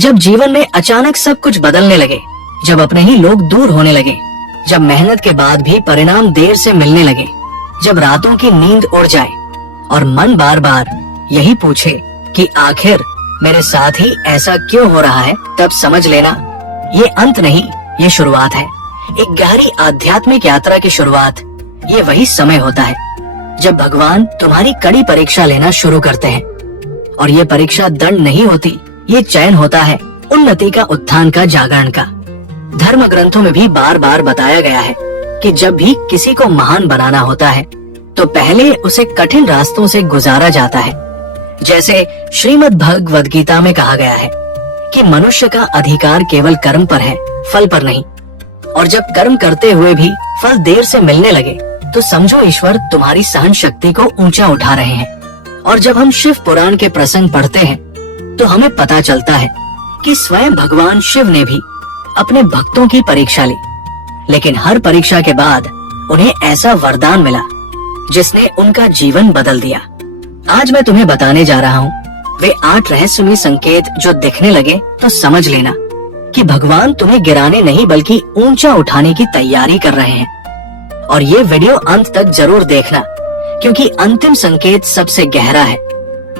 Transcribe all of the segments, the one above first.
जब जीवन में अचानक सब कुछ बदलने लगे, जब अपने ही लोग दूर होने लगे, जब मेहनत के बाद भी परिणाम देर से मिलने लगे, जब रातों की नींद उड़ जाए और मन बार बार यही पूछे कि आखिर मेरे साथ ही ऐसा क्यों हो रहा है, तब समझ लेना ये अंत नहीं, ये शुरुआत है। एक गहरी आध्यात्मिक यात्रा की शुरुआत। ये वही समय होता है जब भगवान तुम्हारी कड़ी परीक्षा लेना शुरू करते हैं। और ये परीक्षा दंड नहीं होती, ये चयन होता है उन्नति का, उत्थान का, जागरण का। धर्म ग्रंथों में भी बार बार बताया गया है कि जब भी किसी को महान बनाना होता है तो पहले उसे कठिन रास्तों से गुजारा जाता है। जैसे श्रीमद् भगवद गीता में कहा गया है कि मनुष्य का अधिकार केवल कर्म पर है, फल पर नहीं। और जब कर्म करते हुए भी फल देर से मिलने लगे तो समझो ईश्वर तुम्हारी सहन शक्ति को ऊंचा उठा रहे हैं। और जब हम शिव पुराण के प्रसंग पढ़ते हैं तो हमें पता चलता है कि स्वयं भगवान शिव ने भी अपने भक्तों की परीक्षा ली, लेकिन हर परीक्षा के बाद उन्हें ऐसा वरदान मिला जिसने उनका जीवन बदल दिया। आज मैं तुम्हें बताने जा रहा हूँ वे 8 रहस्यमय संकेत जो दिखने लगे तो समझ लेना कि भगवान तुम्हें गिराने नहीं बल्कि ऊंचा उठाने की तैयारी कर रहे हैं। और ये वीडियो अंत तक जरूर देखना, क्योंकि अंतिम संकेत सबसे गहरा है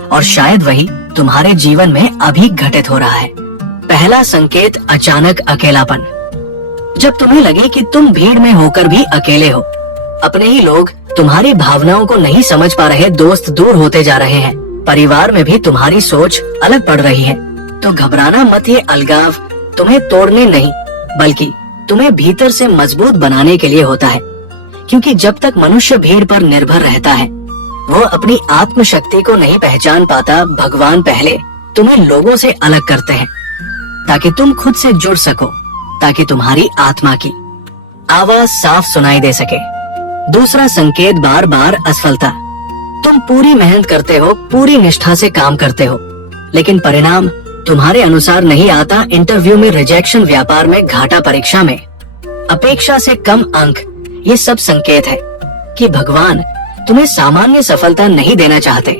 और शायद वही तुम्हारे जीवन में अभी घटित हो रहा है। पहला संकेत, अचानक अकेलापन। जब तुम्हें लगे कि तुम भीड़ में होकर भी अकेले हो, अपने ही लोग तुम्हारी भावनाओं को नहीं समझ पा रहे, दोस्त दूर होते जा रहे हैं, परिवार में भी तुम्हारी सोच अलग पड़ रही है, तो घबराना मत। ये अलगाव तुम्हें तोड़ने नहीं बल्कि तुम्हें भीतर से मजबूत बनाने के लिए होता है। क्योंकि जब तक मनुष्य भीड़ पर निर्भर रहता है वो अपनी आत्म शक्ति को नहीं पहचान पाता। भगवान पहले तुम्हें लोगों से अलग करते हैं ताकि तुम खुद से जुड़ सको, ताकि तुम्हारी आत्मा की आवाज साफ सुनाई दे सके। दूसरा संकेत, बार बार असफलता। तुम पूरी मेहनत करते हो, पूरी निष्ठा से काम करते हो, लेकिन परिणाम तुम्हारे अनुसार नहीं आता। इंटरव्यू में रिजेक्शन, व्यापार में घाटा, परीक्षा में अपेक्षा से कम अंक। ये सब संकेत है कि भगवान तुम्हें सामान्य सफलता नहीं देना चाहते,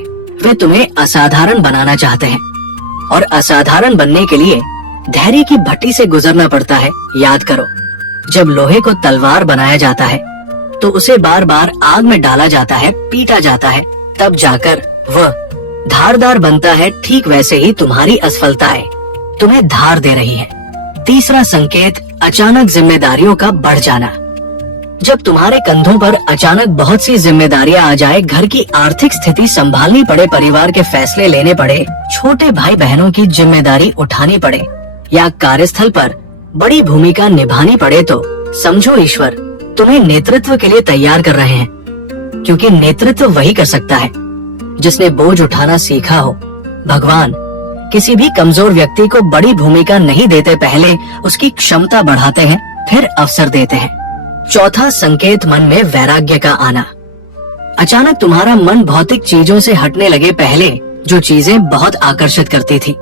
वे तुम्हें असाधारण बनाना चाहते हैं। और असाधारण बनने के लिए धैर्य की भट्टी से गुजरना पड़ता है। याद करो, जब लोहे को तलवार बनाया जाता है तो उसे बार बार आग में डाला जाता है, पीटा जाता है, तब जाकर वह धारदार बनता है। ठीक वैसे ही तुम्हारी असफलताएं तुम्हें धार दे रही है। तीसरा संकेत, अचानक जिम्मेदारियों का बढ़ जाना। जब तुम्हारे कंधों पर अचानक बहुत सी जिम्मेदारियां आ जाए, घर की आर्थिक स्थिति संभालनी पड़े, परिवार के फैसले लेने पड़े, छोटे भाई बहनों की जिम्मेदारी उठानी पड़े या कार्यस्थल पर बड़ी भूमिका निभानी पड़े, तो समझो ईश्वर तुम्हें नेतृत्व के लिए तैयार कर रहे हैं। क्योंकि नेतृत्व वही कर सकता है जिसने बोझ उठाना सीखा हो। भगवान किसी भी कमजोर व्यक्ति को बड़ी भूमिका नहीं देते, पहले उसकी क्षमता बढ़ाते हैं, फिर अवसर देते हैं। चौथा संकेत, मन में वैराग्य का आना। अचानक तुम्हारा मन भौतिक चीजों से हटने लगे। पहले जो चीजें बहुत आकर्षित करती थी,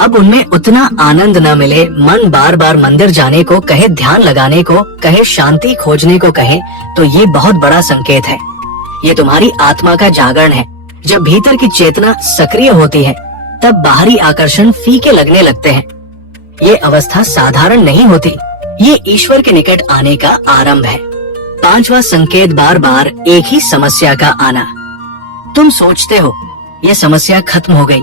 अब उनमें उतना आनंद न मिले। मन बार बार मंदिर जाने को कहे, ध्यान लगाने को कहे, शांति खोजने को कहे, तो ये बहुत बड़ा संकेत है। ये तुम्हारी आत्मा का जागरण है। जब भीतर की चेतना सक्रिय होती है तब बाहरी आकर्षण फीके लगने लगते हैं। ये अवस्था साधारण नहीं होती, ये ईश्वर के निकट आने का आरंभ है। पांचवा संकेत, बार बार एक ही समस्या का आना। तुम सोचते हो ये समस्या खत्म हो गई,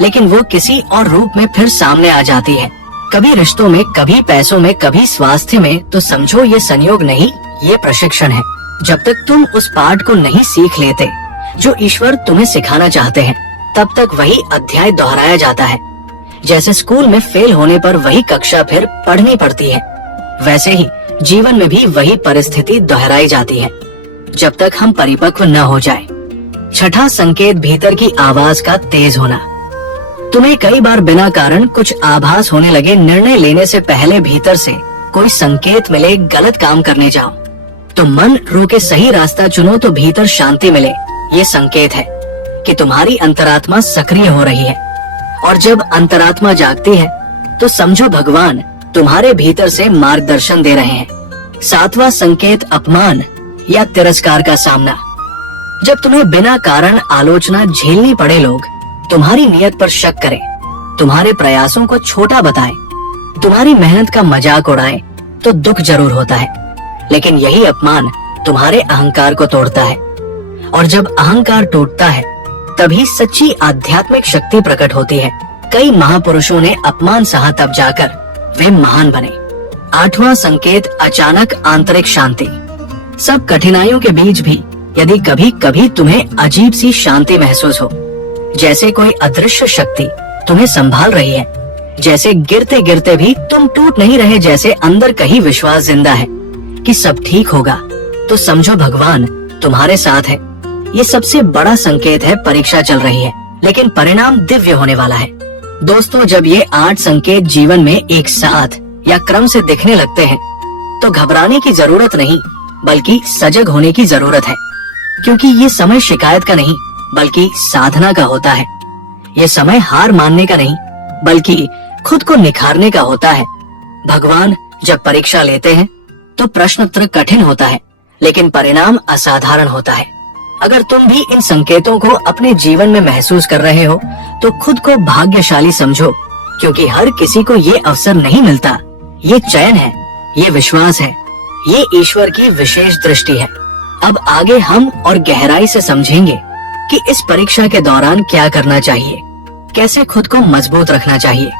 लेकिन वो किसी और रूप में फिर सामने आ जाती है। कभी रिश्तों में, कभी पैसों में, कभी स्वास्थ्य में। तो समझो ये संयोग नहीं, ये प्रशिक्षण है। जब तक तुम उस पाठ को नहीं सीख लेते जो ईश्वर तुम्हें सिखाना चाहते हैं, तब तक वही अध्याय दोहराया जाता है। जैसे स्कूल में फेल होने पर वही कक्षा फिर पढ़नी पड़ती है, वैसे ही जीवन में भी वही परिस्थिति दोहराई जाती है जब तक हम परिपक्व न हो जाए। छठा संकेत, भीतर की आवाज का तेज होना। तुम्हें कई बार बिना कारण कुछ आभास होने लगे, निर्णय लेने से पहले भीतर से कोई संकेत मिले, गलत काम करने जाओ तो मन रोके, सही रास्ता चुनो तो भीतर शांति मिले। ये संकेत है कि तुम्हारी अंतरात्मा सक्रिय हो रही है। और जब अंतरात्मा जागती है तो समझो भगवान तुम्हारे भीतर से मार्गदर्शन दे रहे हैं। सातवां संकेत, अपमान या तिरस्कार का सामना। जब तुम्हें बिना कारण आलोचना झेलनी पड़े, लोग तुम्हारी नियत पर शक करें, तुम्हारे प्रयासों को छोटा बताए, तुम्हारी मेहनत का मजाक उड़ाए, तो दुख जरूर होता है, लेकिन यही अपमान तुम्हारे अहंकार को तोड़ता है। और जब अहंकार टूटता है तभी सच्ची आध्यात्मिक शक्ति प्रकट होती है। कई महापुरुषों ने अपमान सहा, तब जाकर वे महान बने। 8वां संकेत, अचानक आंतरिक शांति। सब कठिनाइयों के बीच भी यदि कभी कभी तुम्हें अजीब सी शांति महसूस हो, जैसे कोई अदृश्य शक्ति तुम्हें संभाल रही है, जैसे गिरते गिरते भी तुम टूट नहीं रहे, जैसे अंदर कहीं विश्वास जिंदा है कि सब ठीक होगा, तो समझो भगवान तुम्हारे साथ है। ये सबसे बड़ा संकेत है, परीक्षा चल रही है लेकिन परिणाम दिव्य होने वाला है। दोस्तों, जब ये 8 संकेत जीवन में एक साथ या क्रम से दिखने लगते हैं तो घबराने की जरूरत नहीं, बल्कि सजग होने की जरूरत है, क्योंकि ये समय शिकायत का नहीं बल्कि साधना का होता है। ये समय हार मानने का नहीं बल्कि खुद को निखारने का होता है। भगवान जब परीक्षा लेते हैं तो प्रश्नोत्तर कठिन होता है लेकिन परिणाम असाधारण होता है। अगर तुम भी इन संकेतों को अपने जीवन में महसूस कर रहे हो तो खुद को भाग्यशाली समझो, क्योंकि हर किसी को ये अवसर नहीं मिलता। ये चयन है, ये विश्वास है, ये ईश्वर की विशेष दृष्टि है। अब आगे हम और गहराई से समझेंगे कि इस परीक्षा के दौरान क्या करना चाहिए, कैसे खुद को मजबूत रखना चाहिए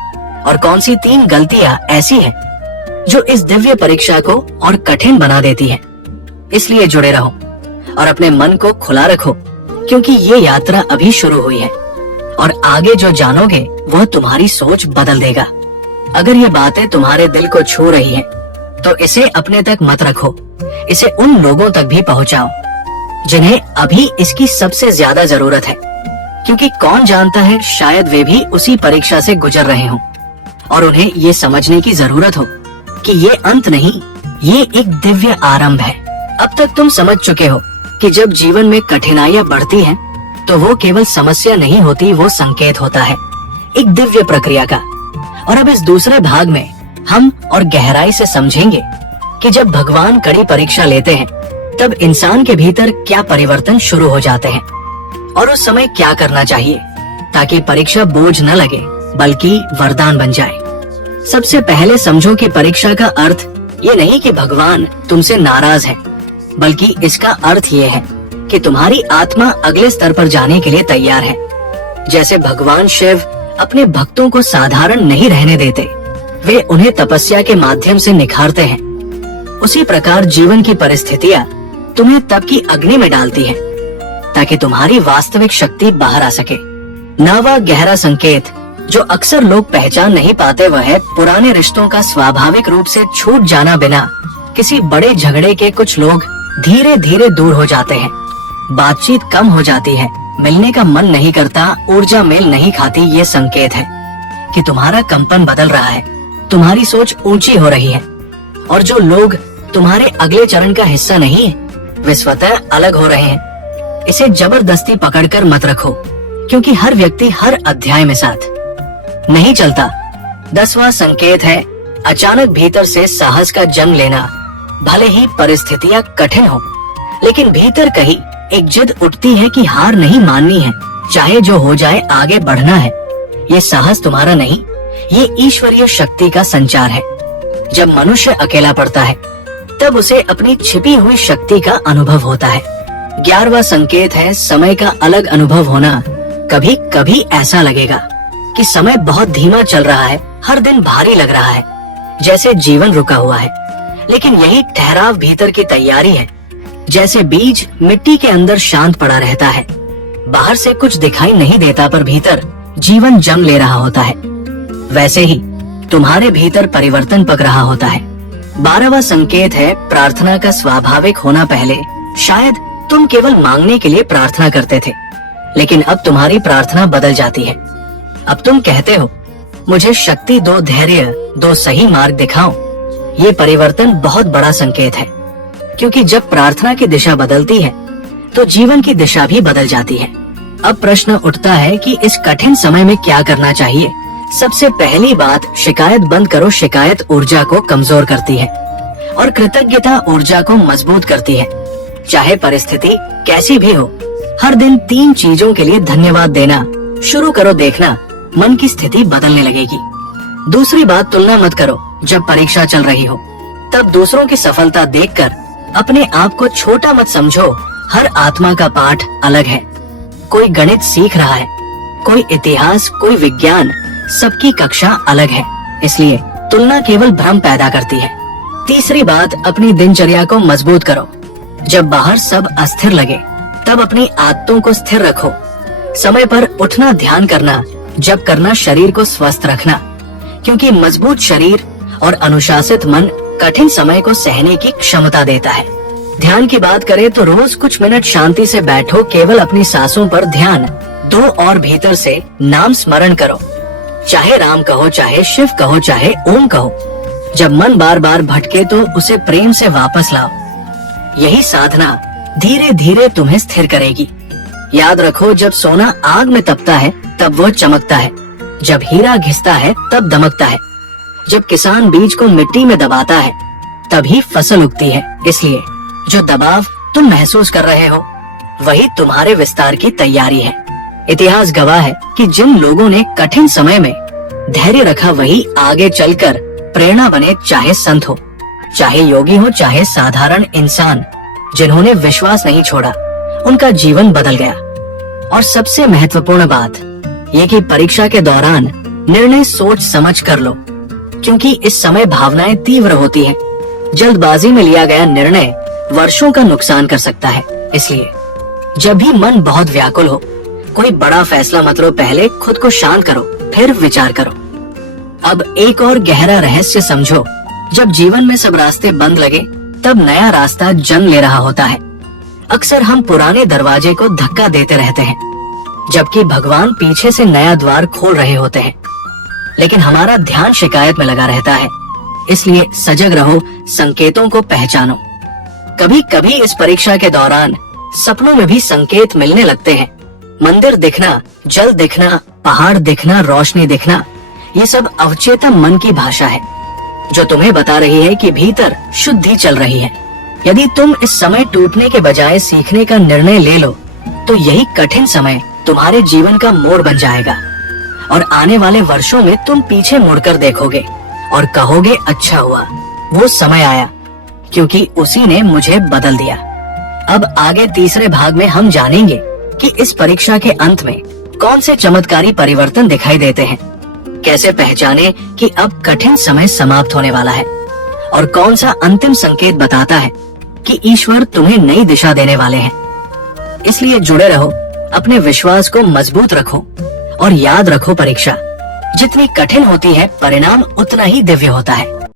और कौन सी 3 गलतियां ऐसी हैं जो इस दिव्य परीक्षा को और कठिन बना देती है। इसलिए जुड़े रहो और अपने मन को खुला रखो, क्योंकि ये यात्रा अभी शुरू हुई है और आगे जो जानोगे वह तुम्हारी सोच बदल देगा। अगर ये बातें तुम्हारे दिल को छू रही हैं, तो इसे अपने तक मत रखो, इसे उन लोगों तक भी पहुंचाओ जिन्हें अभी इसकी सबसे ज्यादा जरूरत है, क्योंकि कौन जानता है शायद वे भी उसी परीक्षा से गुजर रहे हों और उन्हें ये समझने की जरूरत हो कि ये अंत नहीं, ये एक दिव्य आरंभ है। अब तक तुम समझ चुके हो कि जब जीवन में कठिनाइयां बढ़ती हैं, तो वो केवल समस्या नहीं होती, वो संकेत होता है एक दिव्य प्रक्रिया का। और अब इस दूसरे भाग में हम और गहराई से समझेंगे कि जब भगवान कड़ी परीक्षा लेते हैं तब इंसान के भीतर क्या परिवर्तन शुरू हो जाते हैं और उस समय क्या करना चाहिए ताकि परीक्षा बोझ न लगे बल्कि वरदान बन जाए। सबसे पहले समझो कि परीक्षा का अर्थ ये नहीं कि भगवान तुमसे नाराज है, बल्कि इसका अर्थ ये है कि तुम्हारी आत्मा अगले स्तर पर जाने के लिए तैयार है। जैसे भगवान शिव अपने भक्तों को साधारण नहीं रहने देते, वे उन्हें तपस्या के माध्यम से निखारते हैं, उसी प्रकार जीवन की परिस्थितियां तुम्हें तप की अग्नि में डालती है ताकि तुम्हारी वास्तविक शक्ति बाहर आ सके। 9वां गहरा संकेत जो अक्सर लोग पहचान नहीं पाते वह है पुराने रिश्तों का स्वाभाविक रूप से छूट जाना। बिना किसी बड़े झगड़े के कुछ लोग धीरे धीरे दूर हो जाते हैं, बातचीत कम हो जाती है, मिलने का मन नहीं करता, ऊर्जा मेल नहीं खाती। ये संकेत है कि तुम्हारा कंपन बदल रहा है, तुम्हारी सोच ऊंची हो रही है और जो लोग तुम्हारे अगले चरण का हिस्सा नहीं है वे स्वतः अलग हो रहे हैं। इसे जबरदस्ती पकड़कर मत रखो, क्योंकि हर व्यक्ति हर अध्याय में साथ नहीं चलता। 10वां संकेत है अचानक भीतर से साहस का जन्म लेना। भले ही परिस्थितियां कठिन हो, लेकिन भीतर कहीं एक जिद उठती है कि हार नहीं माननी है, चाहे जो हो जाए आगे बढ़ना है। ये साहस तुम्हारा नहीं, ये ईश्वरीय शक्ति का संचार है। जब मनुष्य अकेला पड़ता है तब उसे अपनी छिपी हुई शक्ति का अनुभव होता है। 11वां संकेत है समय का अलग अनुभव होना। कभी कभी ऐसा लगेगा कि समय बहुत धीमा चल रहा है, हर दिन भारी लग रहा है, जैसे जीवन रुका हुआ है, लेकिन यही ठहराव भीतर की तैयारी है। जैसे बीज मिट्टी के अंदर शांत पड़ा रहता है, बाहर से कुछ दिखाई नहीं देता पर भीतर जीवन जम ले रहा होता है, वैसे ही तुम्हारे भीतर परिवर्तन पक रहा होता है। 12वां संकेत है प्रार्थना का स्वाभाविक होना। पहले शायद तुम केवल मांगने के लिए प्रार्थना करते थे, लेकिन अब तुम्हारी प्रार्थना बदल जाती है। अब तुम कहते हो मुझे शक्ति दो, धैर्य दो, सही मार्ग दिखाओ। ये परिवर्तन बहुत बड़ा संकेत है, क्योंकि जब प्रार्थना की दिशा बदलती है तो जीवन की दिशा भी बदल जाती है। अब प्रश्न उठता है कि इस कठिन समय में क्या करना चाहिए। सबसे पहली बात, शिकायत बंद करो। शिकायत ऊर्जा को कमजोर करती है और कृतज्ञता ऊर्जा को मजबूत करती है। चाहे परिस्थिति कैसी भी हो, हर दिन 3 चीजों के लिए धन्यवाद देना शुरू करो। देखना मन की स्थिति बदलने लगेगी। दूसरी बात, तुलना मत करो। जब परीक्षा चल रही हो तब दूसरों की सफलता देखकर अपने आप को छोटा मत समझो। हर आत्मा का पाठ अलग है। कोई गणित सीख रहा है, कोई इतिहास, कोई विज्ञान, सबकी कक्षा अलग है। इसलिए तुलना केवल भ्रम पैदा करती है। तीसरी बात, अपनी दिनचर्या को मजबूत करो। जब बाहर सब अस्थिर लगे तब अपनी आदतों को स्थिर रखो। समय पर उठना, ध्यान करना, जप करना, शरीर को स्वस्थ रखना, क्योंकि मजबूत शरीर और अनुशासित मन कठिन समय को सहने की क्षमता देता है। ध्यान की बात करें तो रोज कुछ मिनट शांति से बैठो, केवल अपनी सांसों पर ध्यान दो और भीतर से नाम स्मरण करो। चाहे राम कहो, चाहे शिव कहो, चाहे ओम कहो। जब मन बार बार भटके तो उसे प्रेम से वापस लाओ। यही साधना धीरे धीरे तुम्हें स्थिर करेगी। याद रखो, जब सोना आग में तपता है तब वो चमकता है, जब हीरा घिसता है तब दमकता है, जब किसान बीज को मिट्टी में दबाता है तभी फसल उगती है। इसलिए जो दबाव तुम महसूस कर रहे हो वही तुम्हारे विस्तार की तैयारी है। इतिहास गवाह है कि जिन लोगों ने कठिन समय में धैर्य रखा वही आगे चलकर प्रेरणा बने। चाहे संत हो, चाहे योगी हो, चाहे साधारण इंसान, जिन्होंने विश्वास नहीं छोड़ा उनका जीवन बदल गया। और सबसे महत्वपूर्ण बात ये कि परीक्षा के दौरान निर्णय सोच समझ कर लो, क्योंकि इस समय भावनाएं तीव्र होती हैं। जल्दबाजी में लिया गया निर्णय वर्षों का नुकसान कर सकता है। इसलिए जब भी मन बहुत व्याकुल हो, कोई बड़ा फैसला मत लो। पहले खुद को शांत करो, फिर विचार करो। अब एक और गहरा रहस्य समझो। जब जीवन में सब रास्ते बंद लगे तब नया रास्ता जन्म ले रहा होता है। अक्सर हम पुराने दरवाजे को धक्का देते रहते हैं, जबकि भगवान पीछे से नया द्वार खोल रहे होते हैं। लेकिन हमारा ध्यान शिकायत में लगा रहता है। इसलिए सजग रहो, संकेतों को पहचानो। कभी कभी इस परीक्षा के दौरान सपनों में भी संकेत मिलने लगते हैं। मंदिर दिखना, जल दिखना, पहाड़ दिखना, रोशनी दिखना, ये सब अवचेतन मन की भाषा है जो तुम्हें बता रही है कि भीतर शुद्धि चल रही है। यदि तुम इस समय टूटने के बजाय सीखने का निर्णय ले लो तो यही कठिन समय तुम्हारे जीवन का मोड़ बन जाएगा। और आने वाले वर्षों में तुम पीछे मुड़कर देखोगे और कहोगे, अच्छा हुआ वो समय आया, क्योंकि उसी ने मुझे बदल दिया। अब आगे तीसरे भाग में हम जानेंगे कि इस परीक्षा के अंत में कौन से चमत्कारी परिवर्तन दिखाई देते हैं, कैसे पहचाने कि अब कठिन समय समाप्त होने वाला है, और कौन सा अंतिम संकेत बताता है कि ईश्वर तुम्हें नई दिशा देने वाले हैं। इसलिए जुड़े रहो, अपने विश्वास को मजबूत रखो और याद रखो, परीक्षा जितनी कठिन होती है परिणाम उतना ही दिव्य होता है।